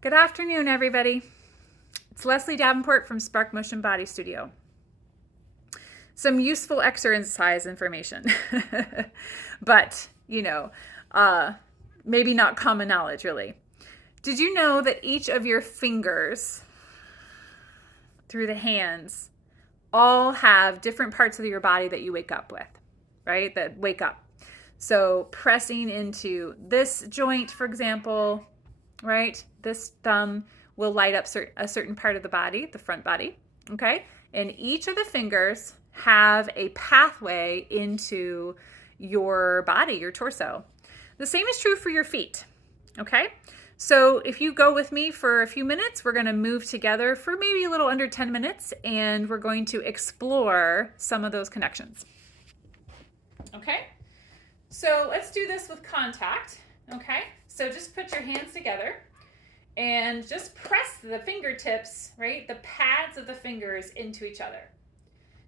Good afternoon, everybody. It's Leslie Davenport from Spark Motion Body Studio. Some useful exercise information, but maybe not common knowledge, really. Did you know that each of your fingers through the hands all have different parts of your body that you wake up with, right? That wake up. So pressing into this joint, for example, right? This thumb will light up a certain part of the body, the front body, okay? And each of the fingers have a pathway into your body, your torso. The same is true for your feet, okay? So if you go with me for a few minutes, we're going to move together for maybe a little under 10 minutes, and we're going to explore some of those connections. Okay? So let's do this with contact, okay? So just put your hands together and just press the fingertips, right? The pads of the fingers into each other.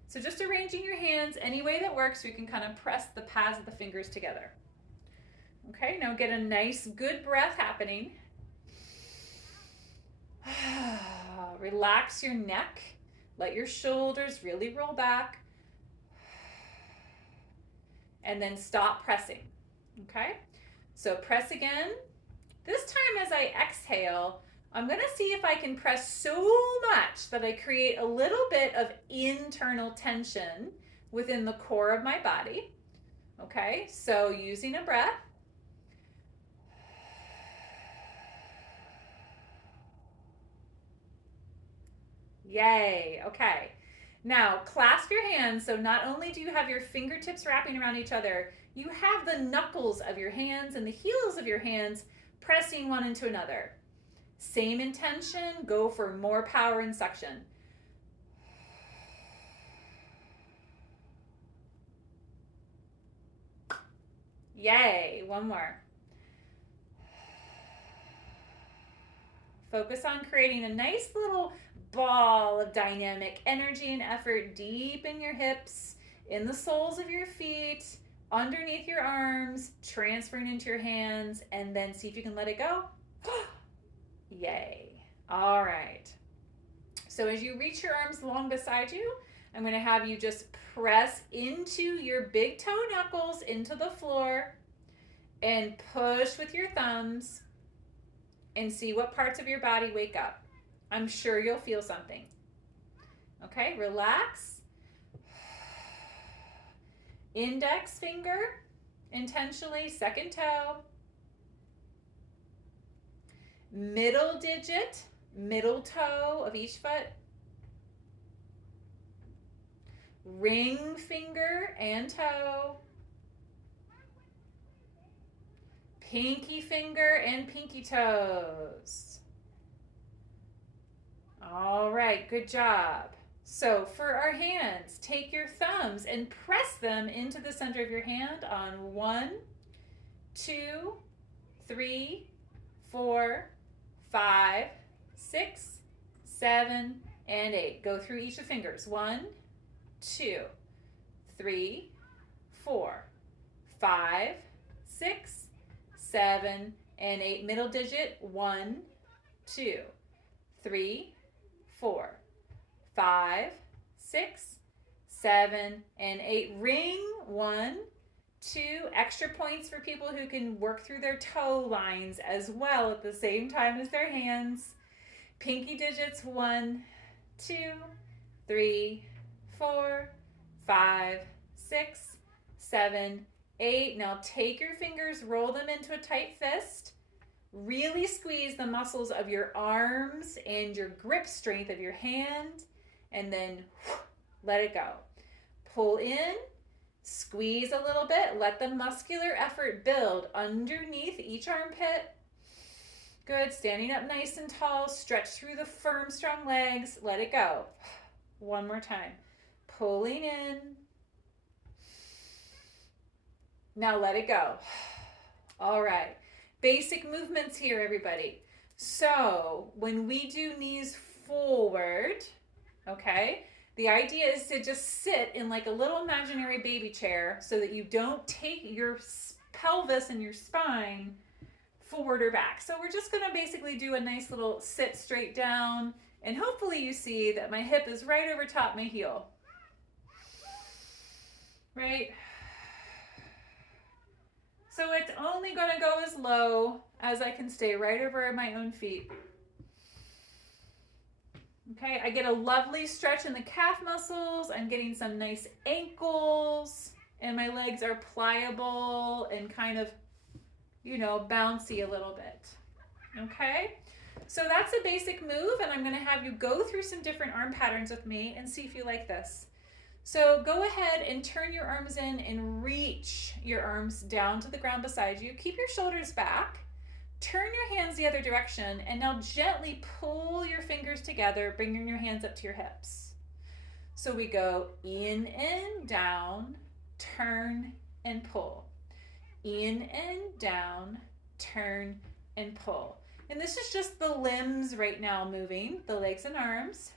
So just arranging your hands any way that works, so you can kind of press the pads of the fingers together. Okay, now get a nice, good breath happening. Relax your neck. Let your shoulders really roll back. And then stop pressing. Okay, so press again. This time as I exhale, I'm going to see if I can press so much that I create a little bit of internal tension within the core of my body. Okay, so using a breath. Yay, okay. Now clasp your hands, so not only do you have your fingertips wrapping around each other, you have the knuckles of your hands and the heels of your hands pressing one into another. Same intention, go for more power and suction. Yay, one more. Focus on creating a nice little ball of dynamic energy and effort deep in your hips, in the soles of your feet, underneath your arms, transferring into your hands, and then see if you can let it go. Yay. All right. So as you reach your arms along beside you, I'm going to have you just press into your big toe knuckles into the floor and push with your thumbs and see what parts of your body wake up. I'm sure you'll feel something. Okay, relax. Index finger, intentionally, second toe. Middle digit, middle toe of each foot. Ring finger and toe. Pinky finger and pinky toes. All right, good job. So for our hands, take your thumbs and press them into the center of your hand on 1, 2, 3, 4, 5, 6, 7, and 8. Go through each of the fingers. 1, 2, 3, 4, 5, 6, 7, and 8. Middle digit. 1, 2, 3, 4, 5, 6, 7, and 8. Ring. 1, 2. Extra points for people who can work through their toe lines as well at the same time as their hands. Pinky digits. 1, 2, 3, 4, 5, 6, 7, 8. Now take your fingers, roll them into a tight fist. Really squeeze the muscles of your arms and your grip strength of your hand, and then let it go. Pull in, squeeze a little bit, let the muscular effort build underneath each armpit. Good, standing up nice and tall, stretch through the firm, strong legs, let it go. One more time. Pulling in. Now let it go. All right. Basic movements here, everybody. So when we do knees forward, okay, the idea is to just sit in like a little imaginary baby chair so that you don't take your pelvis and your spine forward or back. So we're just gonna basically do a nice little sit straight down, and hopefully you see that my hip is right over top my heel. Right? So it's only gonna go as low as I can stay right over my own feet. Okay, I get a lovely stretch in the calf muscles. I'm getting some nice ankles, and my legs are pliable and kind of, you know, bouncy a little bit. Okay, so that's a basic move, and I'm going to have you go through some different arm patterns with me and see if you like this. So go ahead and turn your arms in and reach your arms down to the ground beside you. Keep your shoulders back. Turn your hands the other direction, and now gently pull your fingers together, bringing your hands up to your hips. So we go in and down, turn and pull. In and down, turn and pull. And this is just the limbs right now moving, the legs and arms.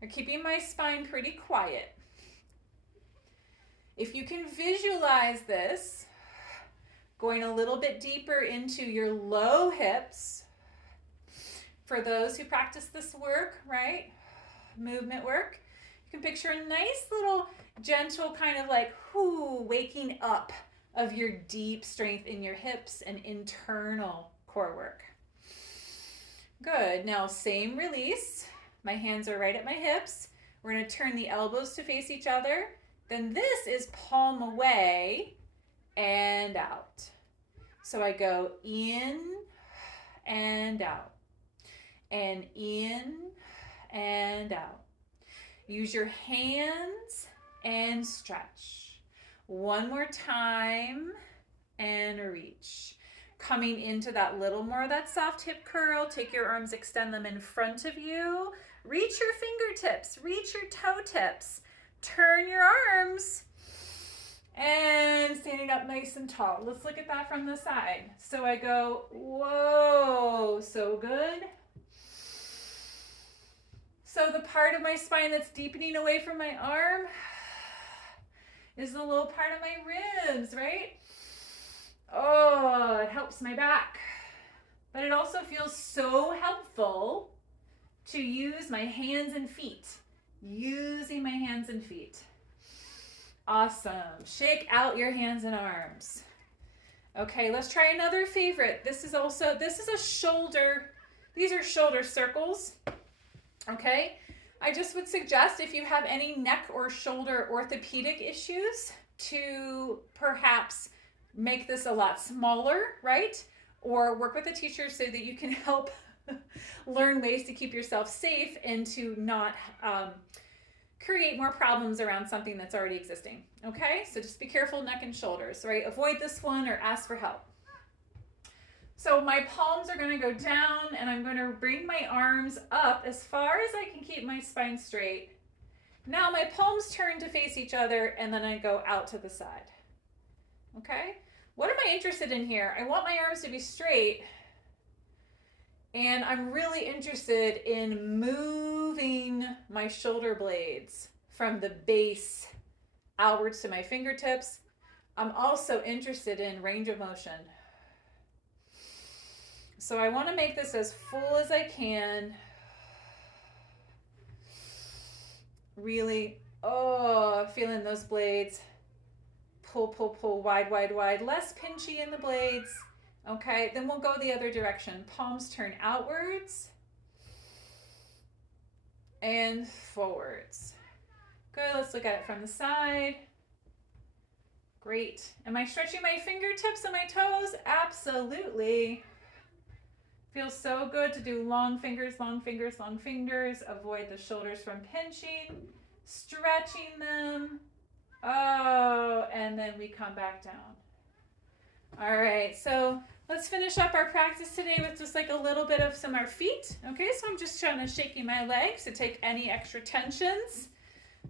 I'm keeping my spine pretty quiet. If you can visualize this, going a little bit deeper into your low hips. For those who practice this work, right? Movement work. You can picture a nice little gentle kind of like waking up of your deep strength in your hips and internal core work. Good. Now same release. My hands are right at my hips. We're going to turn the elbows to face each other. Then this is palm away and out. So I go in and out, and in and out. Use your hands and stretch. One more time and reach. Coming into that little more of that soft hip curl, take your arms, extend them in front of you. Reach your fingertips, reach your toe tips. Turn your arms and standing up nice and tall. Let's look at that from the side. So I go, whoa, so good. So the part of my spine that's deepening away from my arm is the little part of my ribs, right? Oh, it helps my back. But it also feels so helpful to use my hands and feet. Using my hands and feet. Awesome. Shake out your hands and arms. Okay, let's try another favorite. This is a shoulder. These are shoulder circles. Okay, I just would suggest if you have any neck or shoulder orthopedic issues to perhaps make this a lot smaller, right? Or work with a teacher so that you can help learn ways to keep yourself safe and to not create more problems around something that's already existing. Okay, so just be careful, neck and shoulders, right? Avoid this one or ask for help. So my palms are going to go down, and I'm going to bring my arms up as far as I can keep my spine straight. Now my palms turn to face each other, and then I go out to the side. Okay, what am I interested in here? I want my arms to be straight. And I'm really interested in moving my shoulder blades from the base outwards to my fingertips. I'm also interested in range of motion. So I want to make this as full as I can. Really, feeling those blades. Pull, pull, pull, wide, wide, wide. Less pinchy in the blades. Okay, then we'll go the other direction. Palms turn outwards and forwards. Good, let's look at it from the side. Great. Am I stretching my fingertips and my toes? Absolutely. Feels so good to do long fingers, long fingers, long fingers. Avoid the shoulders from pinching. Stretching them. Oh, and then we come back down. All right, so let's finish up our practice today with just like a little bit of some of our feet. Okay, so I'm just trying to shaking my legs to take any extra tensions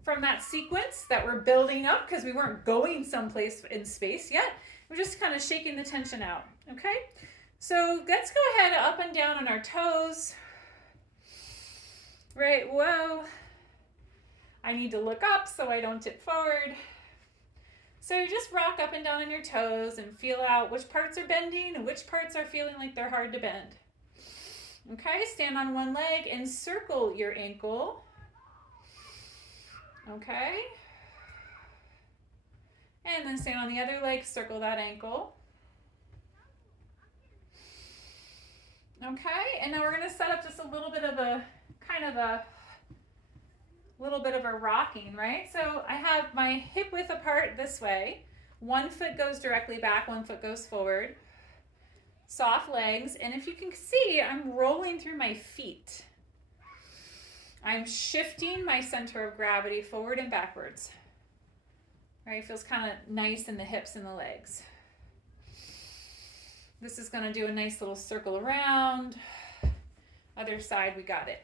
from that sequence that we're building up because we weren't going someplace in space yet. We're just kind of shaking the tension out, okay? So let's go ahead up and down on our toes. Right, whoa. I need to look up so I don't tip forward. So you just rock up and down on your toes and feel out which parts are bending and which parts are feeling like they're hard to bend. Okay, stand on one leg and circle your ankle. Okay. And then stand on the other leg, circle that ankle. Okay, and now we're going to set up just a little bit of a rocking, right? So I have my hip width apart this way. One foot goes directly back, one foot goes forward. Soft legs, and if you can see, I'm rolling through my feet. I'm shifting my center of gravity forward and backwards. Right, feels kind of nice in the hips and the legs. This is going to do a nice little circle around. Other side, we got it.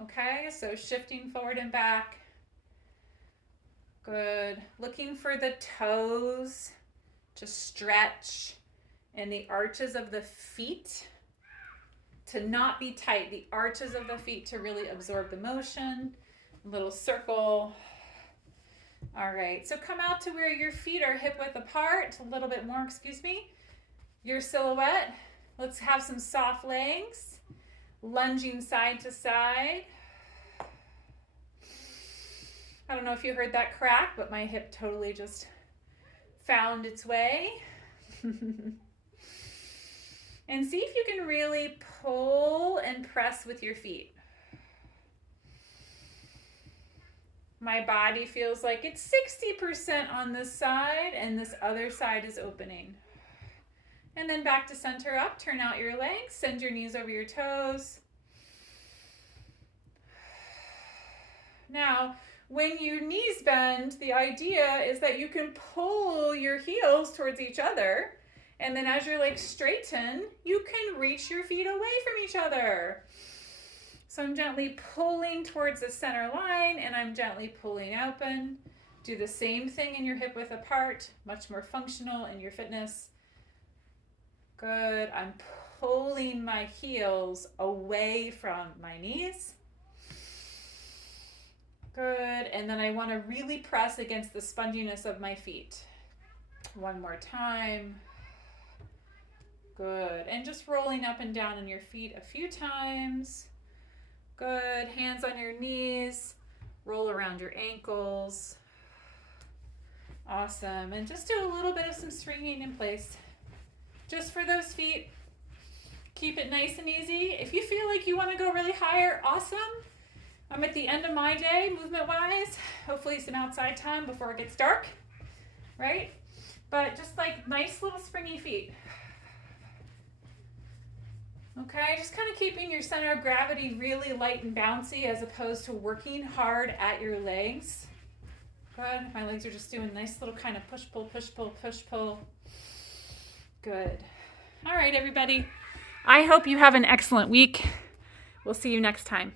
Okay, so shifting forward and back. Good. Looking for the toes to stretch and the arches of the feet to not be tight. The arches of the feet to really absorb the motion. A little circle. All right, so come out to where your feet are hip width apart, a little bit more, excuse me. Your silhouette. Let's have some soft legs. Lunging side to side. I don't know if you heard that crack, but my hip totally just found its way. And see if you can really pull and press with your feet. My body feels like it's 60% on this side and this other side is opening. And then back to center up, turn out your legs, send your knees over your toes. Now, when your knees bend, the idea is that you can pull your heels towards each other. And then as your legs straighten, you can reach your feet away from each other. So I'm gently pulling towards the center line and I'm gently pulling open. Do the same thing in your hip width apart, much more functional in your fitness. Good. I'm pulling my heels away from my knees. Good. And then I want to really press against the sponginess of my feet. One more time. Good. And just rolling up and down on your feet a few times. Good. Hands on your knees. Roll around your ankles. Awesome. And just do a little bit of some swinging in place. Just for those feet. Keep it nice and easy. If you feel like you want to go really higher, awesome. I'm at the end of my day, movement-wise. Hopefully some outside time before it gets dark, right? But just like nice little springy feet. Okay, just kind of keeping your center of gravity really light and bouncy as opposed to working hard at your legs. Good. My legs are just doing a nice little kind of push, pull, push, pull, push, pull. Good. All right, everybody. I hope you have an excellent week. We'll see you next time.